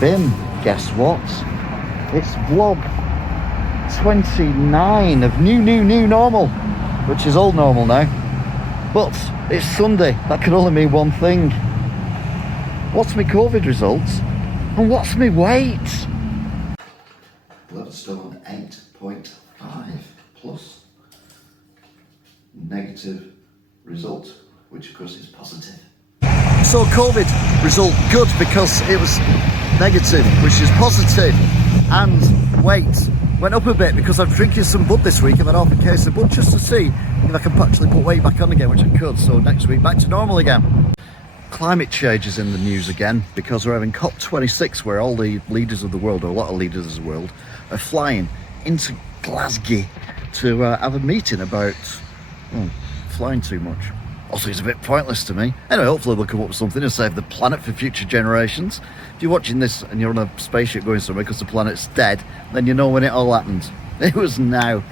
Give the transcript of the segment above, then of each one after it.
bin. Guess what? It's vlog 29 of new normal, which is old normal now. But it's Sunday. That can only mean one thing. What's my COVID results? And what's my weight? Bloodstone 8.5 plus. Negative result, which of course is positive. So COVID result good because it was negative, which is positive. And weight went up a bit because I'm drinking some bud this week and then half a case of bud just to see if I can actually put weight back on again, which I could. So next week back to normal again. Climate change is in the news again because we're having Cop26 where all the leaders of the world, or a lot of leaders of the world, are flying into Glasgow to have a meeting about flying too much. Also, it's a bit pointless to me. Anyway, hopefully we'll come up with something to save the planet for future generations. If you're watching this and you're on a spaceship going somewhere because the planet's dead, then you know when it all happened. It was now.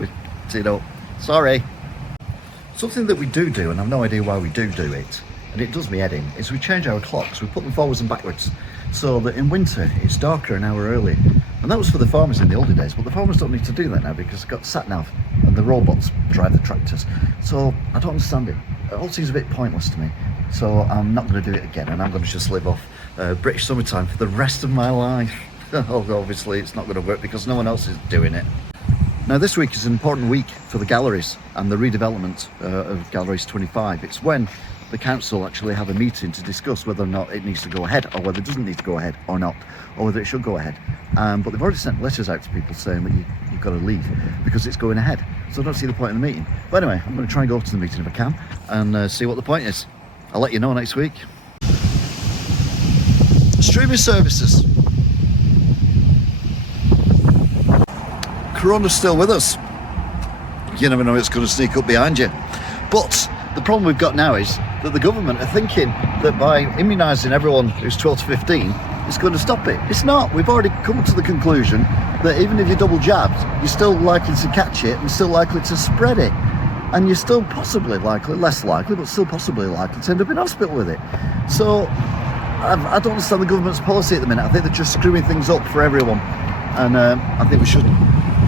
Sorry. Something that we do, and I've no idea why we do it, and it does me head in, is we change our clocks. We put them forwards and backwards so that in winter it's darker an hour early. And that was for the farmers in the older days, but the farmers don't need to do that now because they've got sat-nav and the robots drive the tractors. So I don't understand it. It all seems a bit pointless to me. So I'm not going to do it again, and I'm going to just live off British summertime for the rest of my life. Although obviously it's not going to work because no one else is doing it. Now this week is an important week for the galleries and the redevelopment of Galleries 25. It's when the council actually have a meeting to discuss whether or not it needs to go ahead, or whether it doesn't need to go ahead or not, or whether it should go ahead. But they've already sent letters out to people saying that you've got to leave because it's going ahead. So I don't see the point in the meeting. But anyway, I'm going to try and go to the meeting if I can and see what the point is. I'll let you know next week. Streaming services. Corona's still with us. You never know, it's going to sneak up behind you. But the problem we've got now is that the government are thinking that by immunising everyone who's 12 to 15, it's going to stop it. It's not. We've already come to the conclusion that even if you're double jabbed, you're still likely to catch it and still likely to spread it. And you're still possibly likely, less likely, but still possibly likely to end up in hospital with it. So I don't understand the government's policy at the minute. I think they're just screwing things up for everyone. And I think we should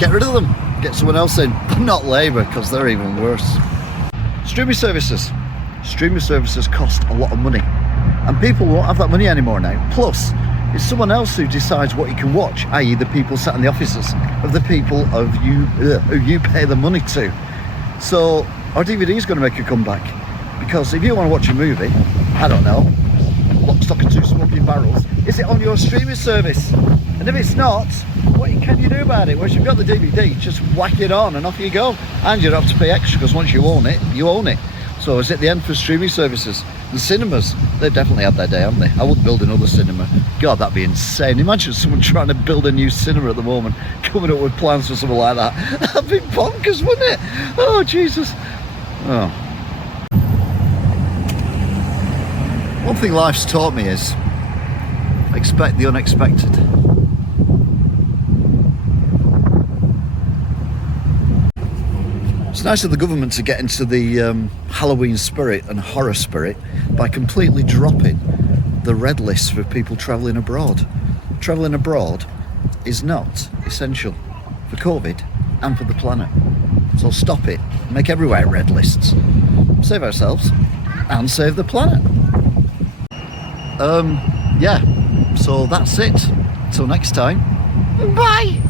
get rid of them, get someone else in, but not Labour, because they're even worse. Streaming services. Streaming services cost a lot of money, and people won't have that money anymore now. Plus, it's someone else who decides what you can watch, i.e. the people sat in the offices of the people who you pay the money to. So our DVD is going to make a comeback, because if you want to watch a movie, I don't know, Lock, Stock and Two Smoking Barrels, is it on your streaming service? And if it's not, what can you do about it? Well, if you've got the DVD, just whack it on and off you go. And you don't have to pay extra, because once you own it, you own it. So is it the end for streaming services? The cinemas, they've definitely had their day, haven't they? I wouldn't build another cinema. God, that'd be insane. Imagine someone trying to build a new cinema at the moment, coming up with plans for something like that. That'd be bonkers, wouldn't it? Oh, Jesus. Oh. One thing life's taught me is expect the unexpected. It's nice of the government to get into the Halloween spirit and horror spirit by completely dropping the red list for people travelling abroad. Travelling abroad is not essential for COVID and for the planet. So stop it. Make everywhere red lists. Save ourselves and save the planet. Yeah, so that's it. Till next time. Bye!